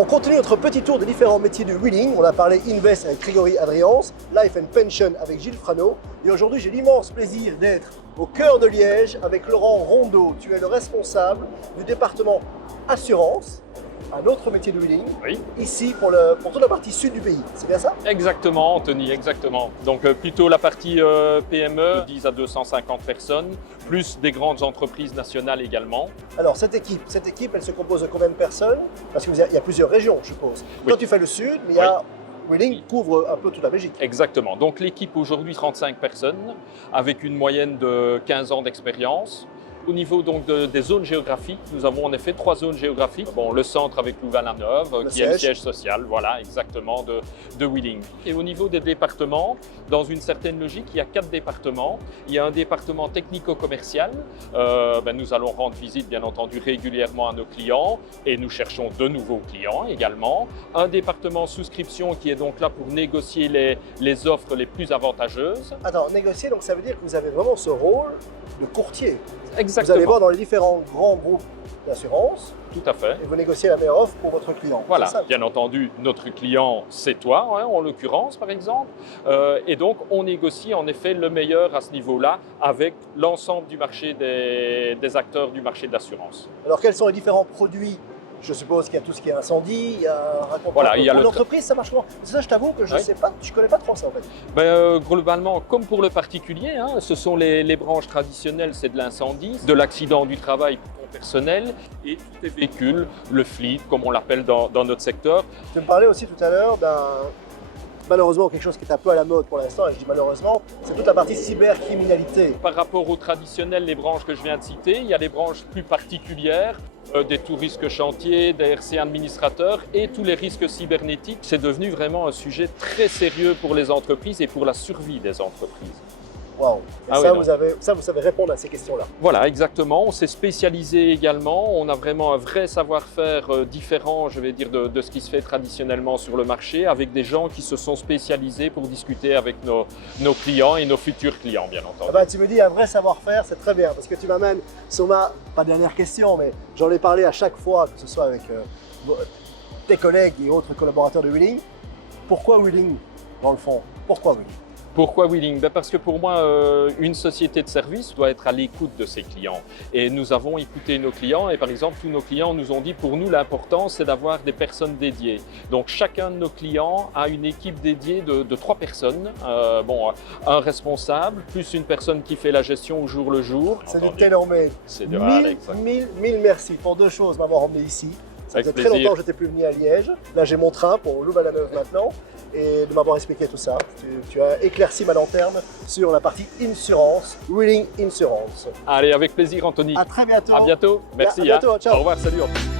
On continue notre petit tour des différents métiers du wheeling. On a parlé Invest avec Grégory Adrians, Life and Pension avec Gilles Frano. Et aujourd'hui, j'ai l'immense plaisir d'être au cœur de Liège avec Laurent Rondeau. Tu es le responsable du département assurance, un autre métier de wheeling, Oui. ici pour toute la partie sud du pays. C'est bien ça? Exactement, Anthony, exactement. Donc plutôt la partie PME, 10 à 250 personnes, plus des grandes entreprises nationales également. Alors cette équipe, elle se compose de combien de personnes? Parce qu'il y a plusieurs régions, je suppose. Oui. Toi, tu fais le sud, mais il y a Wheeling couvre un peu toute la Belgique. Exactement. Donc l'équipe aujourd'hui 35 personnes avec une moyenne de 15 ans d'expérience. Au niveau donc des zones géographiques, nous avons en effet 3 zones géographiques. Bon, le centre avec Louvain-la-Neuve, qui est le siège social, voilà, exactement, de Wheeling. Et au niveau des départements, dans une certaine logique, il y a 4 départements. Il y a un département technico-commercial. Nous allons rendre visite, bien entendu, régulièrement à nos clients et nous cherchons de nouveaux clients également. Un département souscription qui est donc là pour négocier les offres les plus avantageuses. Attends, négocier, donc ça veut dire que vous avez vraiment ce rôle de courtier. Exactement. Vous allez voir dans les différents grands groupes d'assurance Tout à fait. et vous négociez la meilleure offre pour votre client. Voilà, C'est ça. bien entendu, notre client, c'est toi, hein, en l'occurrence, par exemple. Et donc, on négocie en effet le meilleur à ce niveau-là avec l'ensemble du marché des acteurs du marché de l'assurance. Alors quels sont les différents produits? Je suppose qu'il y a tout ce qui est incendie, il y a raconte-moi Voilà, un peu. il y a Pour le l'entreprise, ça marche comment? Ça, je t'avoue que je Oui. sais pas, je connais pas trop ça en fait. Globalement, comme pour le particulier, hein, ce sont les branches traditionnelles, c'est de l'incendie, de l'accident du travail pour ton personnel et tous tes véhicules, le fleet, comme on l'appelle dans notre secteur. Tu me parlais aussi tout à l'heure malheureusement quelque chose qui est un peu à la mode pour l'instant, et je dis malheureusement, c'est toute la partie cybercriminalité. Par rapport aux traditionnels, les branches que je viens de citer, il y a des branches plus particulières, des tout-risques chantiers, des RC administrateurs et tous les risques cybernétiques. C'est devenu vraiment un sujet très sérieux pour les entreprises et pour la survie des entreprises. Waouh! Et Ah ça, oui, vous savez répondre à ces questions-là. Voilà, exactement. On s'est spécialisé également. On a vraiment un vrai savoir-faire différent, je vais dire, de ce qui se fait traditionnellement sur le marché, avec des gens qui se sont spécialisés pour discuter avec nos clients et nos futurs clients, bien entendu. Ah bah, tu me dis un vrai savoir-faire, c'est très bien, parce que tu m'amènes sur pas dernière question, mais j'en ai parlé à chaque fois, que ce soit avec tes collègues et autres collaborateurs de Wheeling. Pourquoi Wheeling, dans le fond? Pourquoi Wheeling? Pourquoi Wheeling? Parce que pour moi, une société de service doit être à l'écoute de ses clients. Et nous avons écouté nos clients et par exemple, tous nos clients nous ont dit pour nous, l'important, c'est d'avoir des personnes dédiées. Donc chacun de nos clients a une équipe dédiée de 3 personnes. Un responsable, plus une personne qui fait la gestion au jour le jour. C'est du tailor-made. C'est du Alex. Mille merci pour 2 choses, m'avoir emmené ici. Ça Avec faisait très plaisir. longtemps que je n'étais plus venu à Liège. Là, j'ai mon train pour Louvain-la-Neuve maintenant. Et de m'avoir expliqué tout ça. Tu as éclairci ma lanterne sur la partie insurance, Wheeling Insurance. Allez, avec plaisir, Anthony. À très bientôt. À bientôt. Merci. À bientôt, ciao. Au revoir, salut. Anthony.